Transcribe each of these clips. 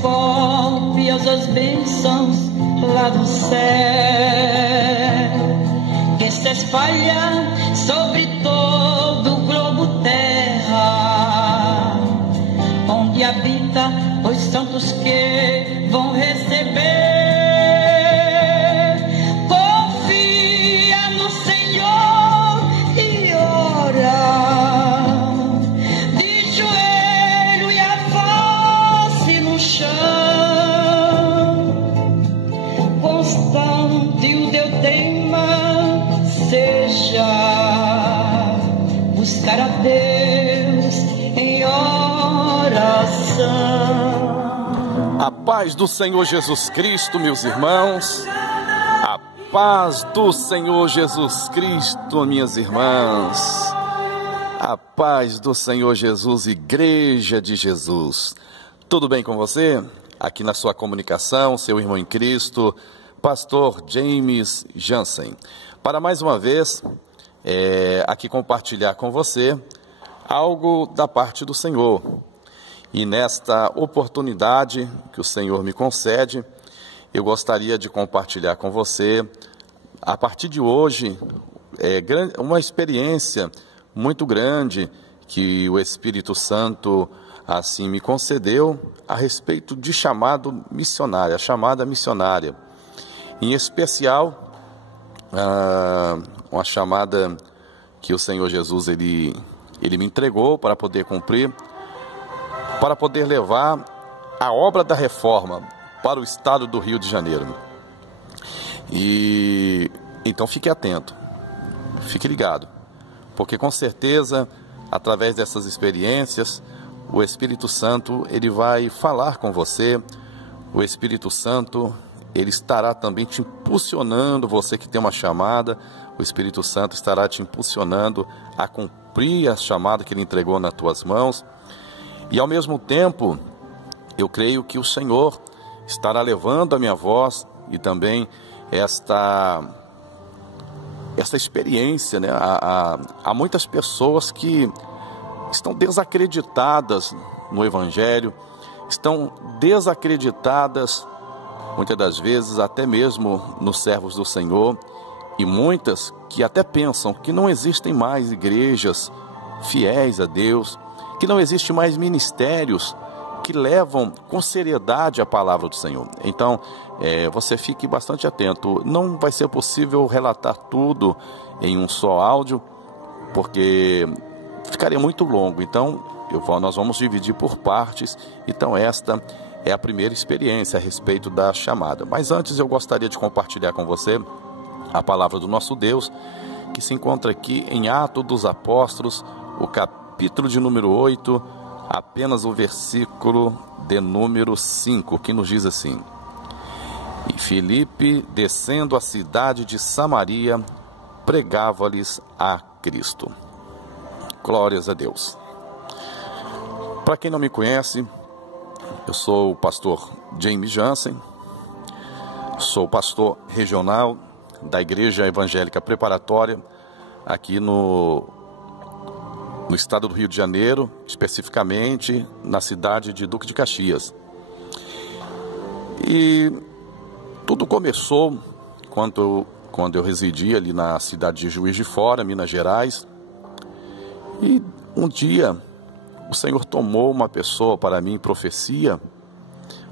cópias das bênçãos lá do céu, que se espalha sobre todo o globo terra, onde habita os santos que vão receber. Confia no Senhor e ora, de joelho e a face no chão, constante o teu tema seja buscar a Deus em oração. A paz do Senhor Jesus Cristo, meus irmãos. A paz do Senhor Jesus Cristo, minhas irmãs. A paz do Senhor Jesus, Igreja de Jesus. Tudo bem com você? Aqui na sua comunicação, seu irmão em Cristo, Pastor James Jansen. Para mais uma vez, aqui compartilhar com você algo da parte do Senhor. E nesta oportunidade que o Senhor me concede, eu gostaria de compartilhar com você, a partir de hoje, uma experiência muito grande que o Espírito Santo assim me concedeu a respeito de chamado missionário, a chamada missionária. Em especial, uma chamada que o Senhor Jesus ele me entregou para poder cumprir, para poder levar a obra da reforma para o estado do Rio de Janeiro. E então fique atento, fique ligado, porque com certeza, através dessas experiências, o Espírito Santo ele vai falar com você. O Espírito Santo ele estará também te impulsionando, você que tem uma chamada, o Espírito Santo estará te impulsionando a cumprir a chamada que ele entregou nas tuas mãos. E ao mesmo tempo, eu creio que o Senhor estará levando a minha voz e também esta experiência, né? Há muitas pessoas que estão desacreditadas no Evangelho, estão desacreditadas, muitas das vezes, até mesmo nos servos do Senhor, e muitas que até pensam que não existem mais igrejas fiéis a Deus, que não existe mais ministérios que levam com seriedade a palavra do Senhor. Então, você fique bastante atento. Não vai ser possível relatar tudo em um só áudio, porque ficaria muito longo. Então, nós vamos dividir por partes. Então, esta é a primeira experiência a respeito da chamada. Mas antes, eu gostaria de compartilhar com você a palavra do nosso Deus, que se encontra aqui em Atos dos Apóstolos, o capítulo de número 8, apenas o versículo de número 5, que nos diz assim: E Filipe, descendo a cidade de Samaria, pregava-lhes a Cristo. Glórias a Deus. Para quem não me conhece, eu sou o pastor James Jansen, sou pastor regional da Igreja Evangélica Preparatória, aqui no estado do Rio de Janeiro, especificamente na cidade de Duque de Caxias. E tudo começou quando eu residia ali na cidade de Juiz de Fora, Minas Gerais. E um dia o Senhor tomou uma pessoa para mim em profecia,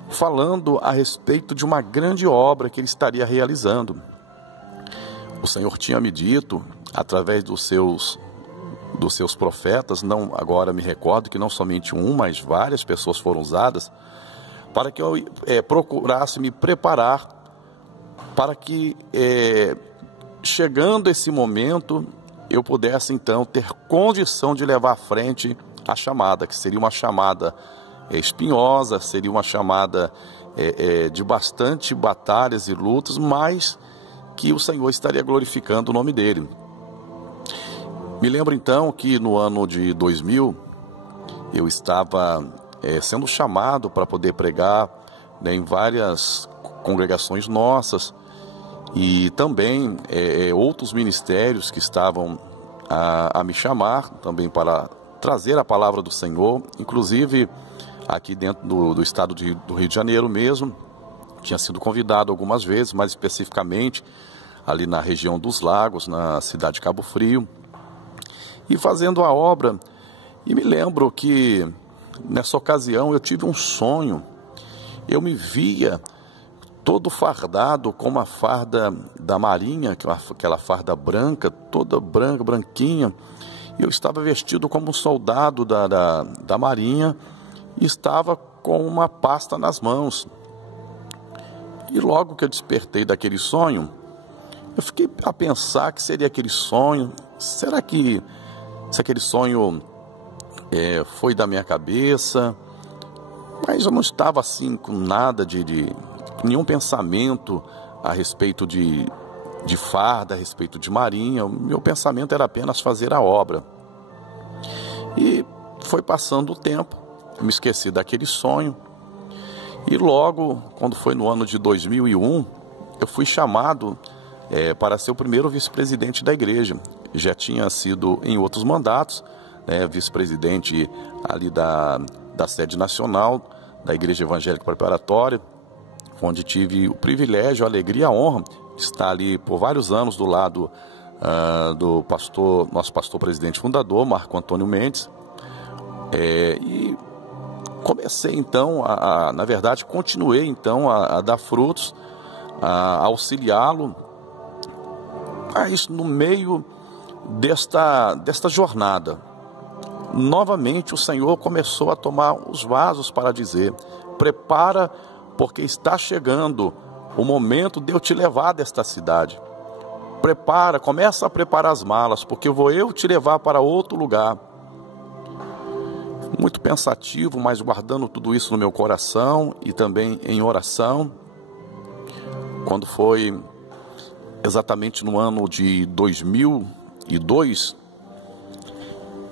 falando a respeito de uma grande obra que ele estaria realizando. O Senhor tinha me dito, através dos seus profetas, não agora me recordo que não somente um, mas várias pessoas foram usadas, para que eu procurasse me preparar, para que chegando esse momento, eu pudesse então ter condição de levar à frente a chamada, que seria uma chamada espinhosa, seria uma chamada de bastante batalhas e lutas, mas que o Senhor estaria glorificando o nome dele. Me lembro então que no ano de 2000, eu estava sendo chamado para poder pregar, né, em várias congregações nossas, e também outros ministérios que estavam a me chamar também para trazer a palavra do Senhor. Inclusive, aqui dentro do estado do Rio de Janeiro mesmo. Tinha sido convidado algumas vezes, mais especificamente ali na região dos Lagos, na cidade de Cabo Frio, e fazendo a obra. E me lembro que nessa ocasião eu tive um sonho. Eu me via todo fardado com uma farda da Marinha, aquela farda branca, toda branca, branquinha. E eu estava vestido como um soldado da Marinha e estava com uma pasta nas mãos. E logo que eu despertei daquele sonho, eu fiquei a pensar que seria aquele sonho. Será que se aquele sonho foi da minha cabeça? Mas eu não estava assim com nada de nenhum pensamento a respeito de farda, a respeito de marinha. O meu pensamento era apenas fazer a obra. E foi passando o tempo, me esqueci daquele sonho. E logo, quando foi no ano de 2001, eu fui chamado para ser o primeiro vice-presidente da igreja. Já tinha sido em outros mandatos, vice-presidente ali da sede nacional da Igreja Evangélica Preparatória, onde tive o privilégio, a alegria e a honra de estar ali por vários anos do lado do nosso pastor presidente fundador, Marco Antônio Mendes. E comecei então, na verdade, continuei então a dar frutos, a auxiliá-lo a isso no meio desta jornada. Novamente o Senhor começou a tomar os vasos para dizer: prepara, porque está chegando o momento de eu te levar desta cidade. Prepara, começa a preparar as malas, porque vou eu te levar para outro lugar. Muito pensativo, mas guardando tudo isso no meu coração e também em oração. Quando foi exatamente no ano de 2002,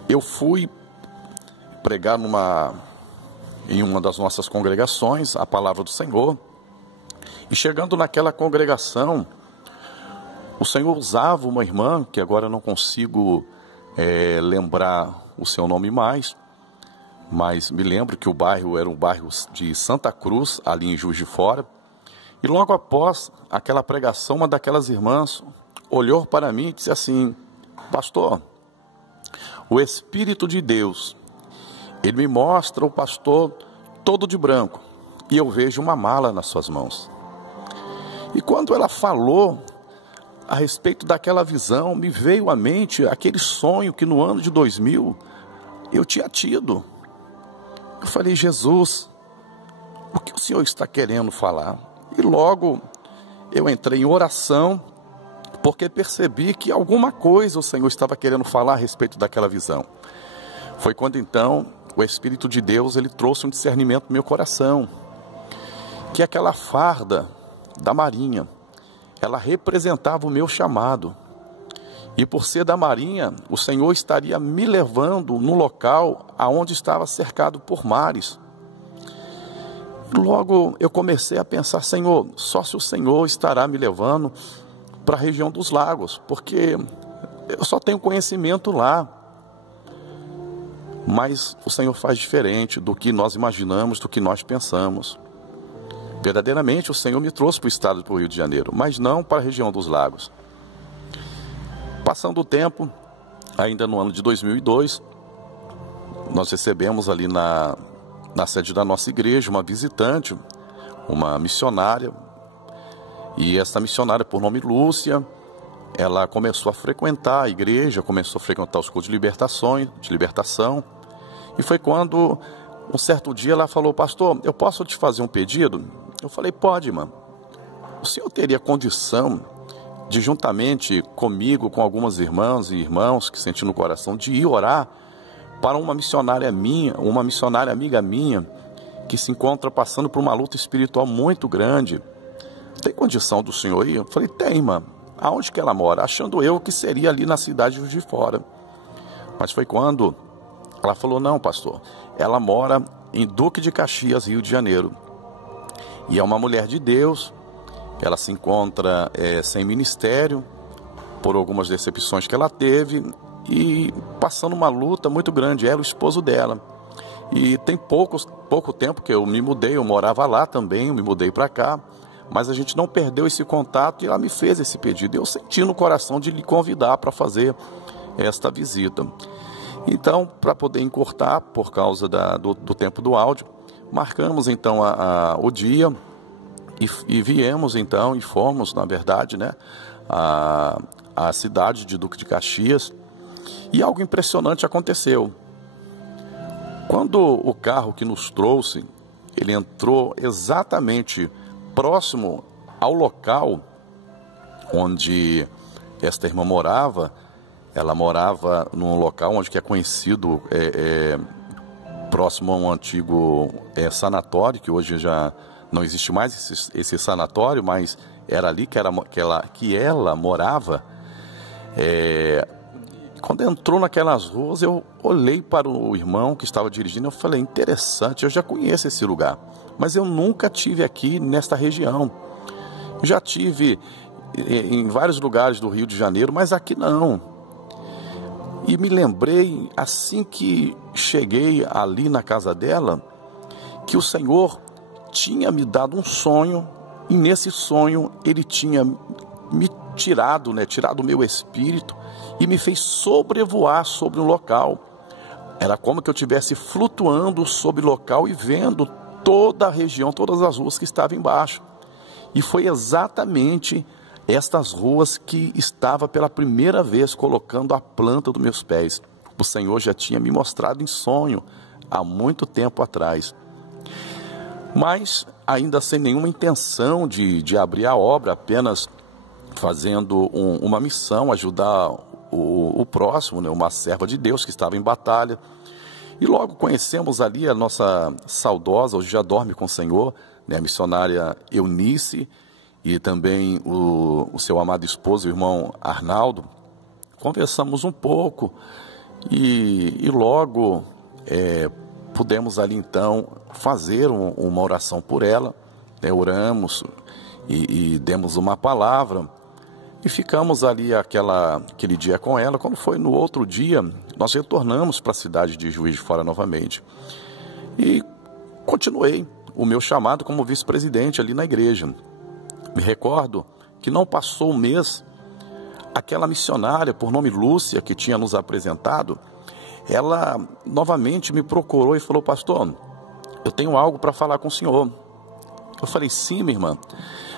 eu fui pregar em uma das nossas congregações a palavra do Senhor. E chegando naquela congregação, o Senhor usava uma irmã, que agora eu não consigo lembrar o seu nome mais, mas me lembro que o bairro era um bairro de Santa Cruz, ali em Juiz de Fora. E logo após aquela pregação, uma daquelas irmãs olhou para mim e disse assim: pastor, o Espírito de Deus, ele me mostra o pastor todo de branco e eu vejo uma mala nas suas mãos. E quando ela falou a respeito daquela visão, me veio à mente aquele sonho que no ano de 2000 eu tinha tido. Eu falei: Jesus, o que o Senhor está querendo falar? E logo eu entrei em oração, porque percebi que alguma coisa o Senhor estava querendo falar a respeito daquela visão. Foi quando então o Espírito de Deus, ele trouxe um discernimento no meu coração, que aquela farda da Marinha, ela representava o meu chamado. E por ser da Marinha, o Senhor estaria me levando no local aonde estava cercado por mares. Logo eu comecei a pensar: Senhor, só se o Senhor estará me levando para a região dos lagos, porque eu só tenho conhecimento lá. Mas o Senhor faz diferente do que nós imaginamos, do que nós pensamos. Verdadeiramente o Senhor me trouxe para o estado do Rio de Janeiro, mas não para a região dos lagos. Passando o tempo, ainda no ano de 2002, nós recebemos ali na sede da nossa igreja uma visitante, uma missionária. E essa missionária, por nome Lúcia, ela começou a frequentar a igreja, começou a frequentar os cultos de libertação. E foi quando, um certo dia, ela falou: pastor, eu posso te fazer um pedido? Eu falei: pode, irmã. O senhor teria condição de, juntamente comigo, com algumas irmãs e irmãos que senti no coração, de ir orar para uma missionária minha, uma missionária amiga minha, que se encontra passando por uma luta espiritual muito grande? Tem condição do senhor ir? Eu falei: tem, irmã. Aonde que ela mora? Achando eu que seria ali na cidade de Juiz de Fora. Mas foi quando ela falou: não, pastor, ela mora em Duque de Caxias, Rio de Janeiro. E é uma mulher de Deus. Ela se encontra sem ministério, por algumas decepções que ela teve, e passando uma luta muito grande, ela e o esposo dela. E tem pouco tempo que eu me mudei, eu morava lá também, eu me mudei para cá, mas a gente não perdeu esse contato e ela me fez esse pedido. Eu senti no coração de lhe convidar para fazer esta visita. Então, para poder encurtar, por causa do tempo do áudio, marcamos então o dia e viemos então, e fomos, na verdade, né, a cidade de Duque de Caxias, e algo impressionante aconteceu. Quando o carro que nos trouxe, ele entrou exatamente próximo ao local onde esta irmã morava. Ela morava num local onde que é conhecido, próximo a um antigo sanatório, que hoje já não existe mais esse sanatório, mas era ali que ela morava. Quando entrou naquelas ruas, eu olhei para o irmão que estava dirigindo, eu falei, interessante, eu já conheço esse lugar, mas eu nunca tive aqui nesta região. Eu já tive em vários lugares do Rio de Janeiro, mas aqui não. E me lembrei, assim que cheguei ali na casa dela, que o Senhor tinha me dado um sonho, e nesse sonho Ele tinha me tirado o meu espírito e me fez sobrevoar sobre um local. Era como que eu estivesse flutuando sobre o local e vendo toda a região, todas as ruas que estavam embaixo. E foi exatamente estas ruas que estava pela primeira vez colocando a planta dos meus pés. O Senhor já tinha me mostrado em sonho há muito tempo atrás. Mas ainda sem nenhuma intenção de abrir a obra, apenas fazendo uma missão, ajudar o próximo, né, uma serva de Deus que estava em batalha. E logo conhecemos ali a nossa saudosa, hoje já dorme com o Senhor, né, a missionária Eunice, e também o seu amado esposo, o irmão Arnaldo. Conversamos um pouco e logo pudemos ali então fazer uma oração por ela, né, oramos e demos uma palavra. E ficamos ali aquele dia com ela. Quando foi no outro dia, nós retornamos para a cidade de Juiz de Fora novamente. E continuei o meu chamado como vice-presidente ali na igreja. Me recordo que não passou um mês, aquela missionária, por nome Lúcia, que tinha nos apresentado, ela novamente me procurou e falou, pastor, eu tenho algo para falar com o senhor. Eu falei, sim, minha irmã.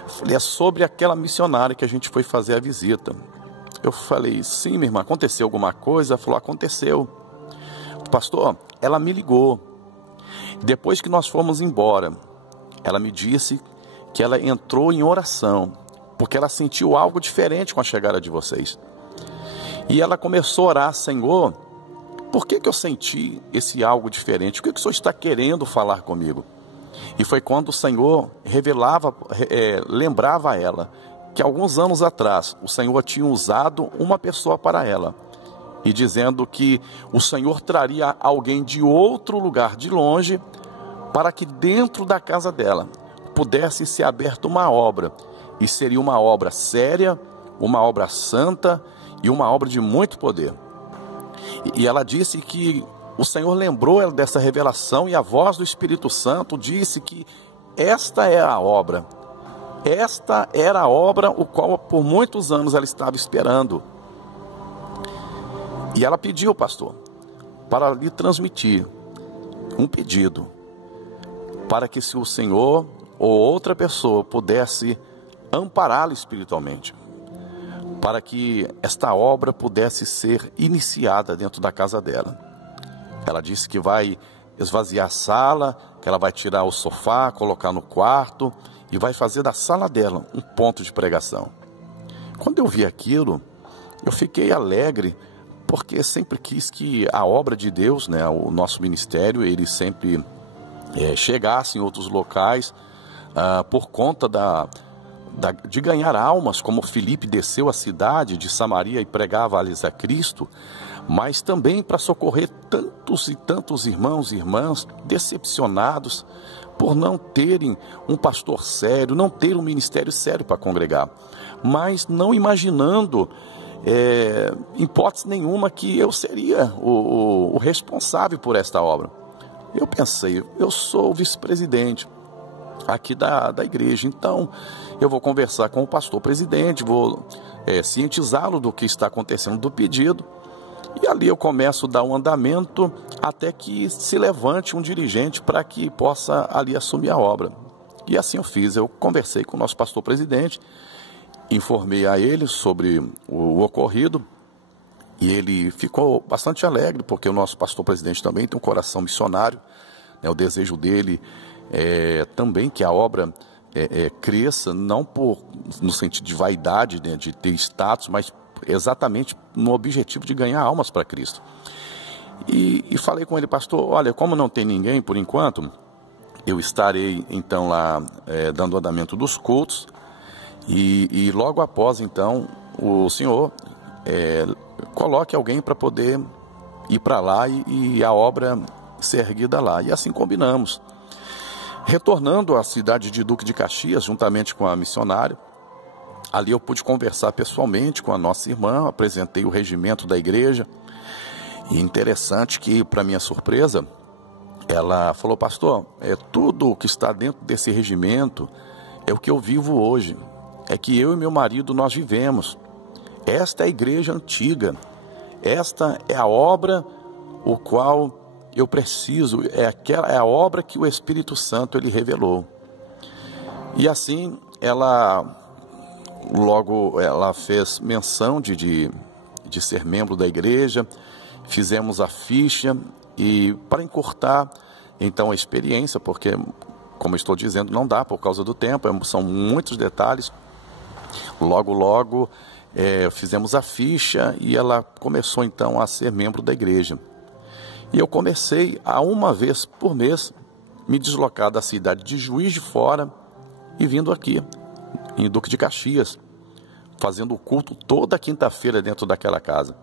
Eu falei, é sobre aquela missionária que a gente foi fazer a visita. Eu falei, sim, minha irmã, aconteceu alguma coisa? Ela falou, aconteceu. Pastor, ela me ligou. Depois que nós fomos embora, ela me disse que ela entrou em oração, porque ela sentiu algo diferente com a chegada de vocês. E ela começou a orar, Senhor, por que eu senti esse algo diferente? O que o Senhor está querendo falar comigo? E foi quando o Senhor lembrava a ela que alguns anos atrás o Senhor tinha usado uma pessoa para ela, e dizendo que o Senhor traria alguém de outro lugar, de longe, para que dentro da casa dela pudesse ser aberta uma obra, e seria uma obra séria, uma obra santa e uma obra de muito poder. E ela disse que o Senhor lembrou ela dessa revelação, e a voz do Espírito Santo disse que esta é a obra. Esta era a obra o qual por muitos anos ela estava esperando. E ela pediu, pastor, para lhe transmitir um pedido, para que se o Senhor ou outra pessoa pudesse ampará-la espiritualmente, para que esta obra pudesse ser iniciada dentro da casa dela. Ela disse que vai esvaziar a sala, que ela vai tirar o sofá, colocar no quarto e vai fazer da sala dela um ponto de pregação. Quando eu vi aquilo, eu fiquei alegre, porque sempre quis que a obra de Deus, né, o nosso ministério, ele sempre chegasse em outros locais, por conta de ganhar almas, como Filipe desceu à cidade de Samaria e pregava-lhes a Cristo, mas também para socorrer tantos e tantos irmãos e irmãs decepcionados por não terem um pastor sério, não ter um ministério sério para congregar, mas não imaginando, em hipótese nenhuma, que eu seria o responsável por esta obra. Eu pensei, eu sou o vice-presidente aqui da igreja, então eu vou conversar com o pastor presidente, vou cientizá-lo do que está acontecendo, do pedido, e ali eu começo a dar um andamento até que se levante um dirigente para que possa ali assumir a obra. E assim eu fiz, eu conversei com o nosso pastor presidente, informei a ele sobre o ocorrido, e ele ficou bastante alegre, porque o nosso pastor presidente também tem um coração missionário, né? O desejo dele também que a obra cresça, não no sentido de vaidade, né, de ter status, mas exatamente no objetivo de ganhar almas para Cristo. E falei com ele, pastor, olha, como não tem ninguém por enquanto, eu estarei então lá dando andamento dos cultos, e logo após então o senhor coloque alguém para poder ir para lá e a obra ser erguida lá. E assim combinamos. Retornando à cidade de Duque de Caxias, juntamente com a missionária, ali eu pude conversar pessoalmente com a nossa irmã, apresentei o regimento da igreja. E interessante que, para minha surpresa, ela falou, pastor, tudo que está dentro desse regimento é o que eu vivo hoje. É que eu e meu marido nós vivemos. Esta é a igreja antiga. Esta é a obra o qual eu preciso, é a obra que o Espírito Santo ele revelou. E assim ela fez menção de ser membro da igreja, fizemos a ficha, e para encurtar então a experiência, porque, como eu estou dizendo, não dá por causa do tempo, são muitos detalhes. Logo fizemos a ficha e ela começou então a ser membro da igreja. E eu comecei a uma vez por mês me deslocar da cidade de Juiz de Fora e vindo aqui, em Duque de Caxias, fazendo o culto toda quinta-feira dentro daquela casa.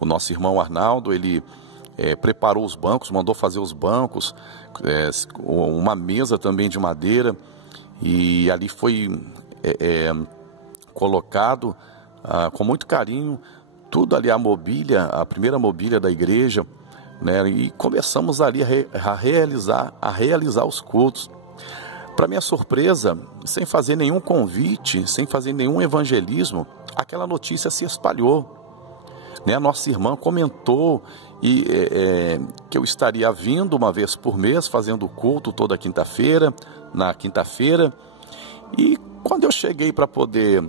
O nosso irmão Arnaldo, ele preparou os bancos, mandou fazer os bancos, uma mesa também de madeira, e ali foi colocado com muito carinho tudo ali, a primeira mobília da igreja, né? E começamos ali a realizar os cultos. Para minha surpresa, sem fazer nenhum convite, sem fazer nenhum evangelismo, aquela notícia se espalhou, né? A nossa irmã comentou que eu estaria vindo uma vez por mês, fazendo o culto toda quinta-feira, na quinta-feira. E quando eu cheguei para poder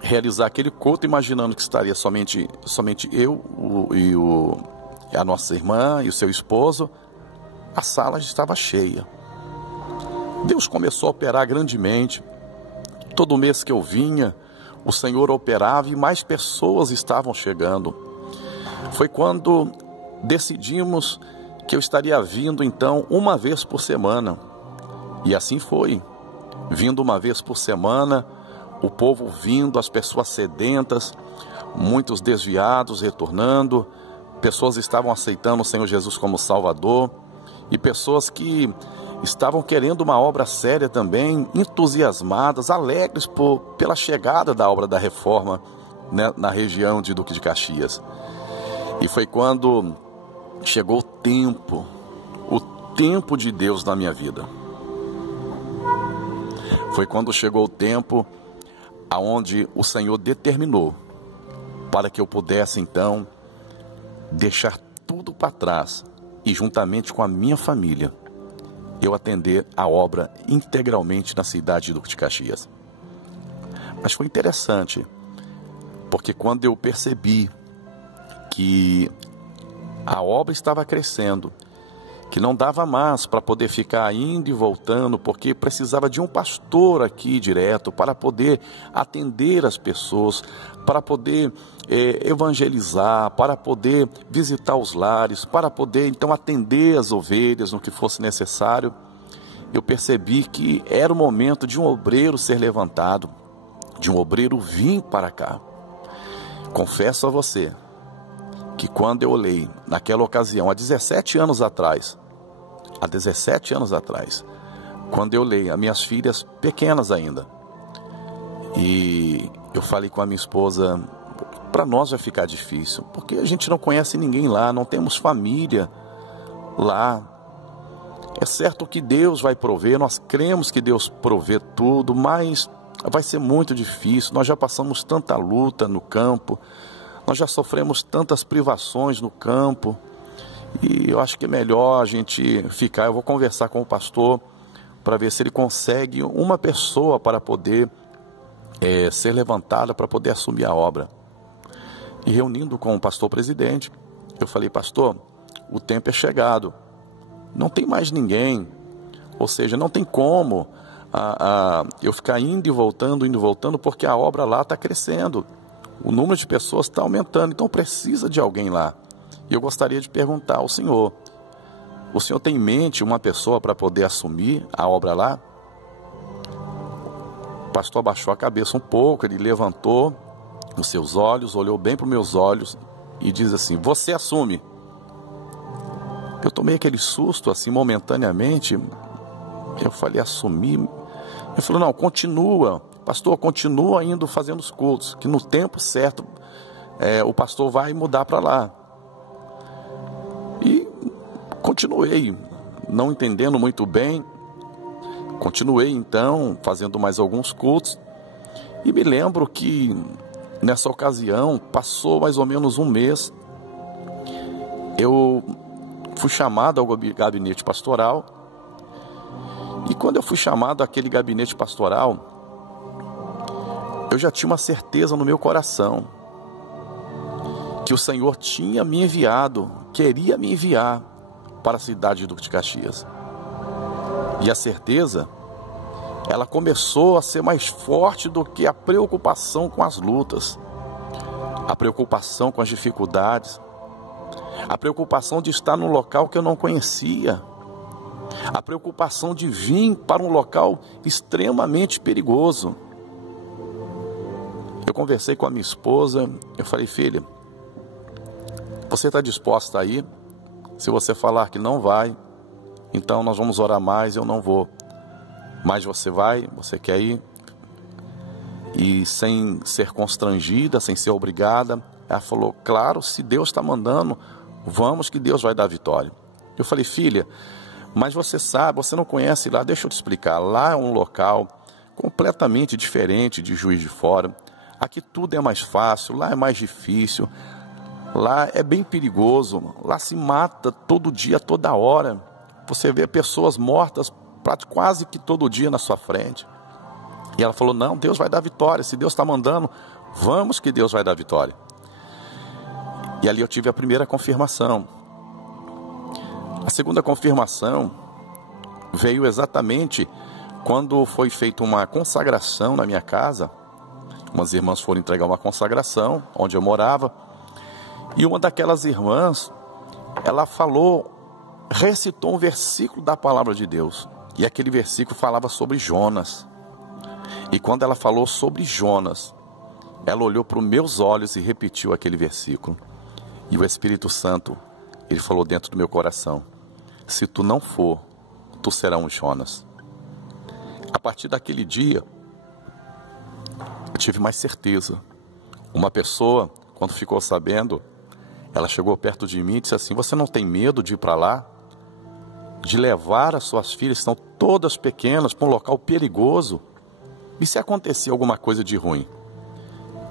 realizar aquele culto, imaginando que estaria somente eu a nossa irmã e o seu esposo, a sala já estava cheia. Deus começou a operar grandemente. Todo mês que eu vinha, o Senhor operava e mais pessoas estavam chegando. Foi quando decidimos que eu estaria vindo então uma vez por semana. E assim foi. Vindo uma vez por semana, o povo vindo, as pessoas sedentas, muitos desviados retornando, pessoas estavam aceitando o Senhor Jesus como Salvador, e pessoas que estavam querendo uma obra séria também, entusiasmadas, alegres pela chegada da obra da reforma, né, na região de Duque de Caxias. E foi quando chegou o tempo de Deus na minha vida. Foi quando chegou o tempo aonde o Senhor determinou para que eu pudesse então deixar tudo para trás e, juntamente com a minha família, eu atender a obra integralmente na cidade de Duque de Caxias. Mas foi interessante, porque quando eu percebi que a obra estava crescendo, que não dava mais para poder ficar indo e voltando, porque precisava de um pastor aqui direto para poder atender as pessoas, para poder evangelizar, para poder visitar os lares, para poder então atender as ovelhas no que fosse necessário. Eu percebi que era o momento de um obreiro ser levantado, de um obreiro vir para cá. Confesso a você que quando eu olhei naquela ocasião, há 17 anos atrás, quando eu olhei as minhas filhas pequenas ainda, e eu falei com a minha esposa, para nós vai ficar difícil, porque a gente não conhece ninguém lá, não temos família lá. É certo que Deus vai prover, nós cremos que Deus provê tudo, mas vai ser muito difícil. Nós já passamos tanta luta no campo, nós já sofremos tantas privações no campo, e eu acho que é melhor a gente ficar. Eu vou conversar com o pastor para ver se ele consegue uma pessoa para poder ser levantada, para poder assumir a obra. E reunindo com o pastor presidente, eu falei: pastor, o tempo é chegado, não tem mais ninguém, ou seja, não tem como eu ficar indo e voltando, porque a obra lá está crescendo, o número de pessoas está aumentando, então precisa de alguém lá. E eu gostaria de perguntar ao senhor: o senhor tem em mente uma pessoa para poder assumir a obra lá? O pastor abaixou a cabeça um pouco, ele levantou os seus olhos, olhou bem para os meus olhos e diz assim: você assume. Eu tomei aquele susto assim momentaneamente. Eu falei: assumir? Ele falou: não, continua, pastor, continua indo fazendo os cultos, que no tempo certo o pastor vai mudar para lá. E continuei, não entendendo muito bem, continuei então fazendo mais alguns cultos, e me lembro que nessa ocasião, passou mais ou menos um mês, eu fui chamado ao gabinete pastoral, e quando eu fui chamado àquele gabinete pastoral, eu já tinha uma certeza no meu coração, que o Senhor tinha me enviado, queria me enviar para a cidade de Duque de Caxias. E a certeza, ela começou a ser mais forte do que a preocupação com as lutas, a preocupação com as dificuldades, a preocupação de estar num local que eu não conhecia, a preocupação de vir para um local extremamente perigoso. Eu conversei com a minha esposa, eu falei: filha, você está disposta a ir? Se você falar que não vai, então nós vamos orar mais, eu não vou. Mas você vai, você quer ir? E sem ser constrangida, sem ser obrigada, ela falou: claro, se Deus está mandando, vamos, que Deus vai dar vitória. Eu falei: filha, mas você sabe, você não conhece lá, deixa eu te explicar, lá é um local completamente diferente de Juiz de Fora, aqui tudo é mais fácil, lá é mais difícil, lá é bem perigoso, lá se mata todo dia, toda hora, você vê pessoas mortas quase que todo dia na sua frente. E ela falou: não, Deus vai dar vitória, se Deus está mandando, vamos, que Deus vai dar vitória. E ali eu tive a primeira confirmação. A segunda confirmação veio exatamente quando foi feita uma consagração na minha casa. Umas irmãs foram entregar uma consagração onde eu morava, e uma daquelas irmãs, ela recitou um versículo da palavra de Deus, e aquele versículo falava sobre Jonas. E quando ela falou sobre Jonas, ela olhou para os meus olhos e repetiu aquele versículo. E o Espírito Santo, ele falou dentro do meu coração: se tu não for, tu serás um Jonas. A partir daquele dia, eu tive mais certeza. Uma pessoa, quando ficou sabendo, ela chegou perto de mim e disse assim: você não tem medo de ir para lá? De levar as suas filhas, estão todas pequenas, para um local perigoso? E se acontecer alguma coisa de ruim?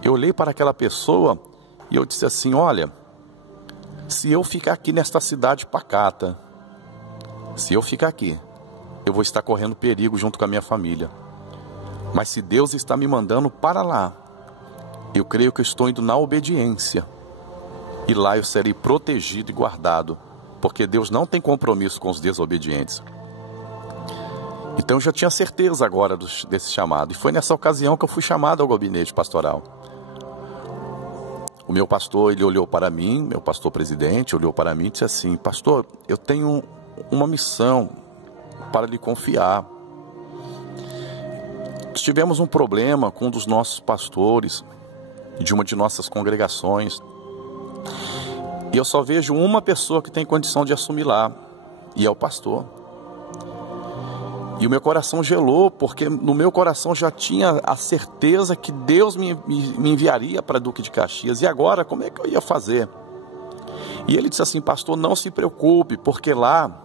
Eu olhei para aquela pessoa e eu disse assim: olha, se eu ficar aqui nesta cidade pacata, se eu ficar aqui, eu vou estar correndo perigo junto com a minha família. Mas se Deus está me mandando para lá, eu creio que eu estou indo na obediência. E lá eu serei protegido e guardado, porque Deus não tem compromisso com os desobedientes. Então eu já tinha certeza agora desse chamado. E foi nessa ocasião que eu fui chamado ao gabinete pastoral. O meu pastor, ele olhou para mim, meu pastor presidente, olhou para mim e disse assim: pastor, eu tenho uma missão para lhe confiar. Tivemos um problema com um dos nossos pastores, de uma de nossas congregações. E eu só vejo uma pessoa que tem condição de assumir lá, e é o pastor. E o meu coração gelou, porque no meu coração já tinha a certeza que Deus me enviaria para Duque de Caxias. E agora, como é que eu ia fazer? E ele disse assim: pastor, não se preocupe, porque lá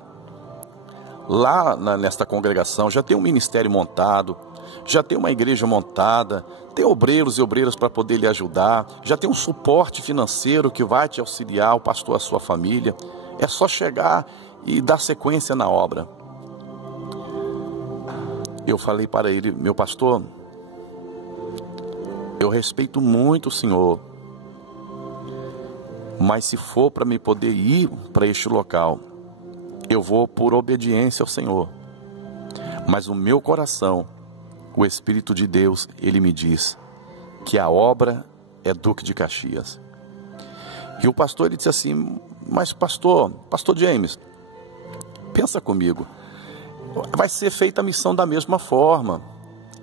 lá nesta congregação, já tem um ministério montado, já tem uma igreja montada, tem obreiros e obreiras para poder lhe ajudar, já tem um suporte financeiro que vai te auxiliar, o pastor, a sua família. É só chegar e dar sequência na obra. Eu falei para ele: meu pastor, eu respeito muito o senhor, mas se for para me poder ir para este local, eu vou por obediência ao Senhor. Mas o meu coração, o Espírito de Deus, ele me diz que a obra é Duque de Caxias. E o pastor, ele disse assim: mas pastor James, pensa comigo, vai ser feita a missão da mesma forma.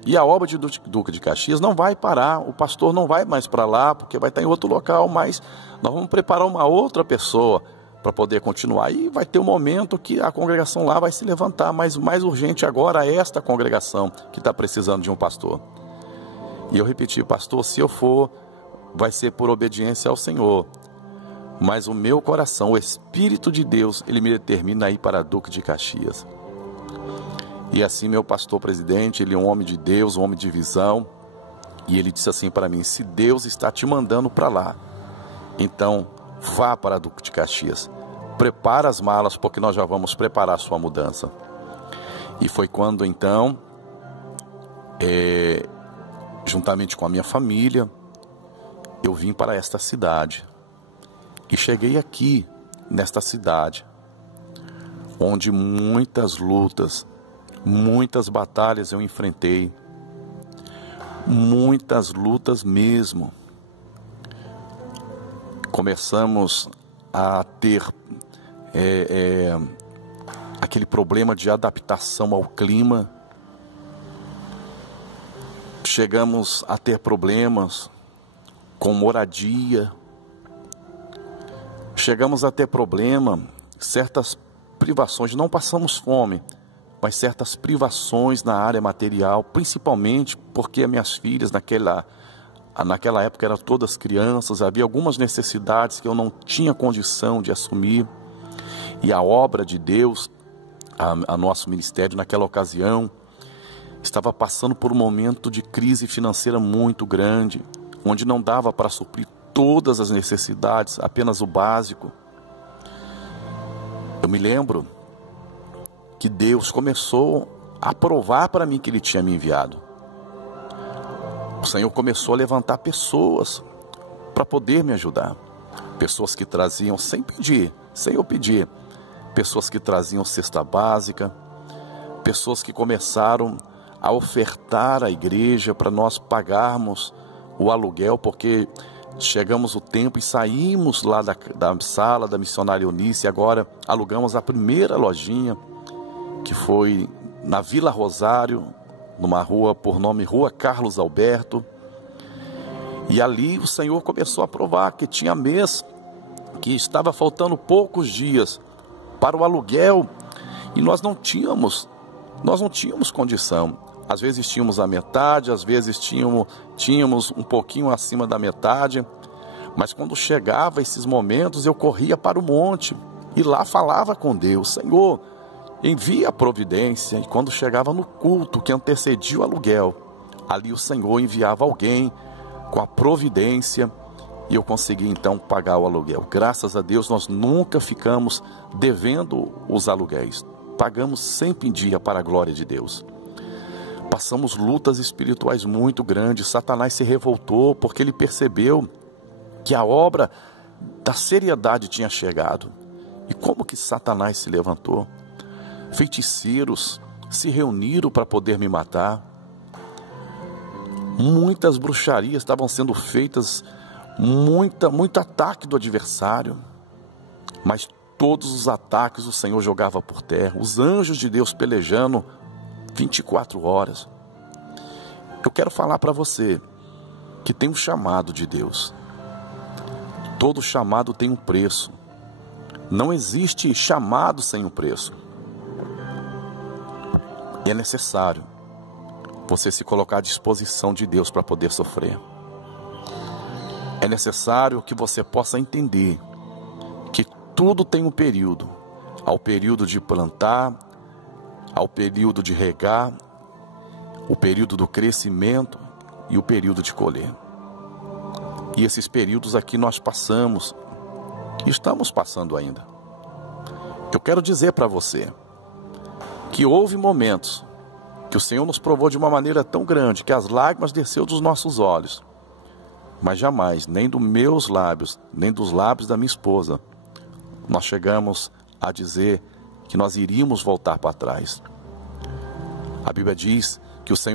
E a obra de Duque de Caxias não vai parar, o pastor não vai mais para lá, porque vai estar em outro local, mas nós vamos preparar uma outra pessoa para poder continuar. E vai ter um momento que a congregação lá vai se levantar, mas o mais urgente agora é esta congregação que está precisando de um pastor. E eu repeti: pastor, se eu for, vai ser por obediência ao Senhor. Mas o meu coração, o Espírito de Deus, ele me determina a ir para Duque de Caxias. E assim, meu pastor presidente, ele é um homem de Deus, um homem de visão, e ele disse assim para mim: se Deus está te mandando para lá, então vá para Duque de Caxias, prepara as malas, porque nós já vamos preparar a sua mudança. E foi quando então, juntamente com a minha família, eu vim para esta cidade, e cheguei aqui, nesta cidade, onde muitas lutas, muitas batalhas eu enfrentei, muitas lutas mesmo. Começamos a ter aquele problema de adaptação ao clima. Chegamos a ter problemas com moradia. Chegamos a ter problema, certas privações, não passamos fome, mas certas privações na área material, principalmente porque as minhas filhas naquela época eram todas crianças, havia algumas necessidades que eu não tinha condição de assumir, e a obra de Deus, a nosso ministério naquela ocasião, estava passando por um momento de crise financeira muito grande, onde não dava para suprir todas as necessidades, apenas o básico. Eu me lembro que Deus começou a provar para mim que Ele tinha me enviado. O Senhor começou a levantar pessoas para poder me ajudar. Pessoas que traziam sem pedir, sem eu pedir. Pessoas que traziam cesta básica. Pessoas que começaram a ofertar à igreja para nós pagarmos o aluguel, porque chegamos o tempo e saímos lá da sala da missionária Eunice, e agora alugamos a primeira lojinha, que foi na Vila Rosário, numa rua por nome Rua Carlos Alberto. E ali o Senhor começou a provar que tinha mês que estava faltando poucos dias para o aluguel, e nós não tínhamos condição. Às vezes tínhamos a metade, às vezes tínhamos um pouquinho acima da metade, mas quando chegava esses momentos eu corria para o monte e lá falava com Deus: Senhor, envia a providência. E quando chegava no culto que antecedia o aluguel, ali o Senhor enviava alguém com a providência e eu consegui então pagar o aluguel. Graças a Deus nós nunca ficamos devendo os aluguéis, pagamos sempre em dia para a glória de Deus. Passamos lutas espirituais muito grandes. Satanás se revoltou porque ele percebeu que a obra da seriedade tinha chegado. E como que Satanás se levantou? Feiticeiros se reuniram para poder me matar. Muitas bruxarias estavam sendo feitas, muito ataque do adversário. Mas todos os ataques o Senhor jogava por terra. Os anjos de Deus pelejando 24 horas. Eu quero falar para você que tem um chamado de Deus. Todo chamado tem um preço. Não existe chamado sem um preço. E é necessário você se colocar à disposição de Deus para poder sofrer. É necessário que você possa entender que tudo tem um período. Há o período de plantar, Há o período de regar, o período do crescimento e o período de colher. E esses períodos aqui nós passamos, e estamos passando ainda. Eu quero dizer para você que houve momentos que o Senhor nos provou de uma maneira tão grande que as lágrimas desceram dos nossos olhos. Mas jamais, nem dos meus lábios, nem dos lábios da minha esposa, nós chegamos a dizer que nós iríamos voltar para trás. A Bíblia diz que o Senhor